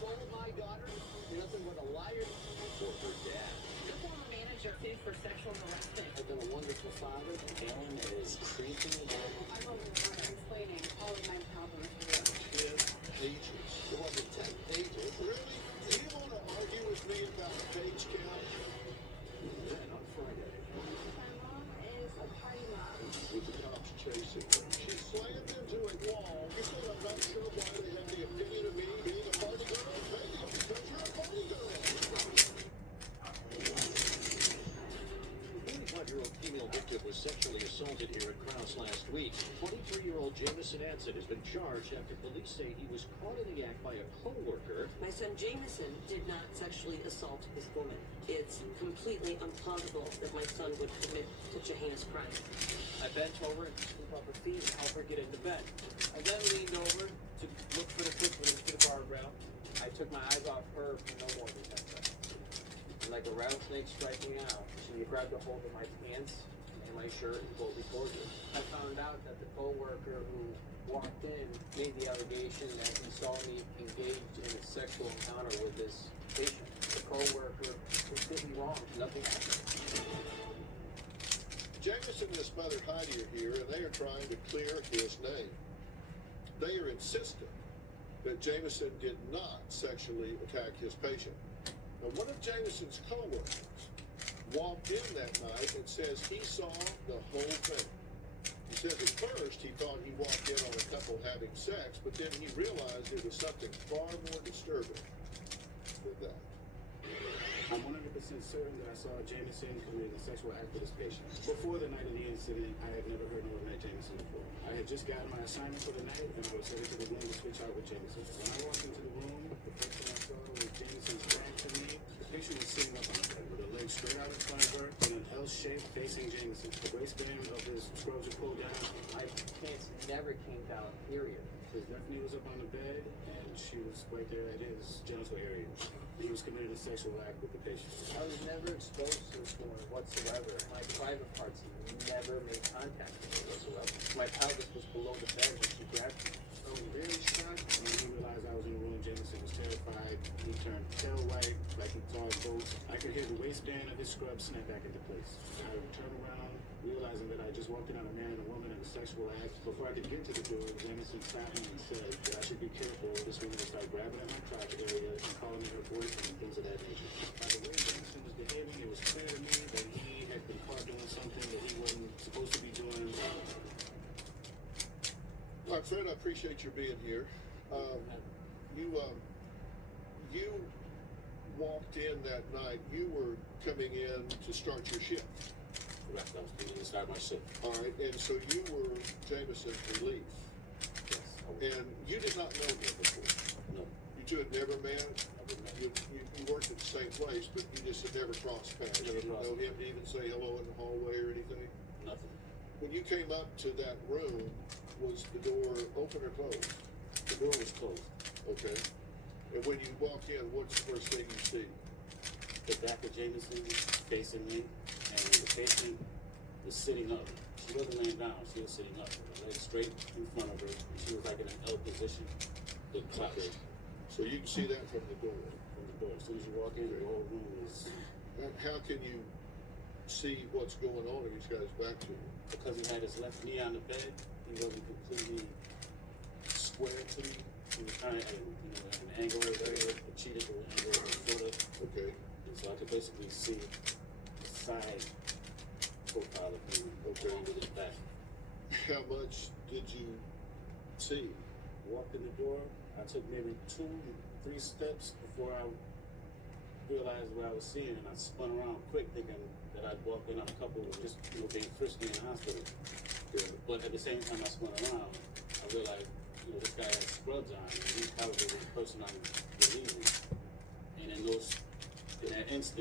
stole my daughter. Nothing but a liar. For her dad. The former manager sued for sexual harassment. I've been a wonderful father. Ellen is creeping. I wrote a letter explaining all of my problems with her. 10 pages. It wasn't 10 pages. Really? Do you want to argue with me about the page count? Then on Friday, My mom is a party mom. With the cops chasing her, she slammed into a wall. You said I'm not sure why they have the opinion of me being a party girl. Maybe it's because you're a party girl. 41-year-old female victim was sexually assaulted here at Krause last week. 23-year-old Jamison Anson has been charged after police say he was caught in the act by a co-worker. My son Jamison did not sexually assault this woman. It's completely implausible that my son would commit such a heinous crime. I bent over and scooped up her feet and helped her get into bed. I then leaned over to look for the footprints for the guardrail. I took my eyes off her for no more than 10 seconds. And like a rattlesnake striking out, she grabbed a hold of my pants and my shirt and pulled me towards her. I found out that the co-worker who walked in made the allegation that he saw me engaged in a sexual encounter with this patient. The co-worker was completely wrong. Nothing happened. Jamison and his mother Heidi are here, and they are trying to clear his name. They are insistent that Jamison did not sexually attack his patient. Now, one of Jamison's co-workers walked in that night and says he saw the whole thing. He says at first he thought he walked in on a couple having sex, but then he realized there was something far more disturbing than that. I'm 100% certain that I saw Jamison committing a sexual act with his patient. Before the night of the incident, I had never heard nor met Jamison before. I had just gotten my assignment for the night, and I was headed to the room to switch out with Jamison. When I walked into the room, the first thing I saw was Jamison's back to me. The patient was sitting up on the bed with her legs straight out in front of her in an L shape facing Jamison. The waistband of his scrubs were pulled down. My pants never came down, period. His left knee was up on the bed, and she was right there at his genital area. He was committing a sexual act with the patient. I was never exposed to this woman whatsoever. My private parts never made contact with her whatsoever. My pelvis was below the bed when she grabbed me. I was very shocked when he realized I was in the room. Jamison was terrified. He turned pale white, like he saw a ghost. I could hear the waistband of his scrub snap back into place. I turned around, realizing that I just walked in on a man and a woman in a sexual act. Before I could get to the door, Jamison stopped me and said that I should be careful. This woman would start grabbing at my crotch area and calling me her boyfriend and things of that nature. By the way Jamison was behaving, it was clear to me that he had been caught doing something that he wasn't supposed to be doing. All right, Fred, I appreciate your being here. You walked in that night. You were coming in to start your shift. Correct, I was beginning to start my shift. All right, and so you were Jamison's relief. Yes. And you did not know him before. No. You two had never met. Never met. You worked at the same place, but you just had never crossed paths. You Never didn't crossed know him to even say hello in the hallway or anything. Nothing. When you came up to that room, was the door open or closed? The door was closed. Okay. And when you walk in, what's the first thing you see? The back of Jamison facing me, and the patient was sitting up. She wasn't laying down, she was sitting up, with her legs straight in front of her, and she was like in an L position, the clock. Okay. So you can see that from the door. From the door. As soon as you walk in, the whole room is, How can you see what's going on in these guys' back to you? because he had his left knee on the bed, he wasn't completely square to me. He was kind of at an angle area, a cheated angle, sort of. Okay. And so I could basically see the side profile of him along with his back. How much did you see? Walked in the door, I took maybe 2-3 steps before I realized what I was seeing, and I spun around quick thinking that I'd walked in on a couple of just being frisky in the hospital. Yeah. But at the same time I spun around, I realized, this guy has scrubs on, and he's probably the person I'm relieving. And in that instant,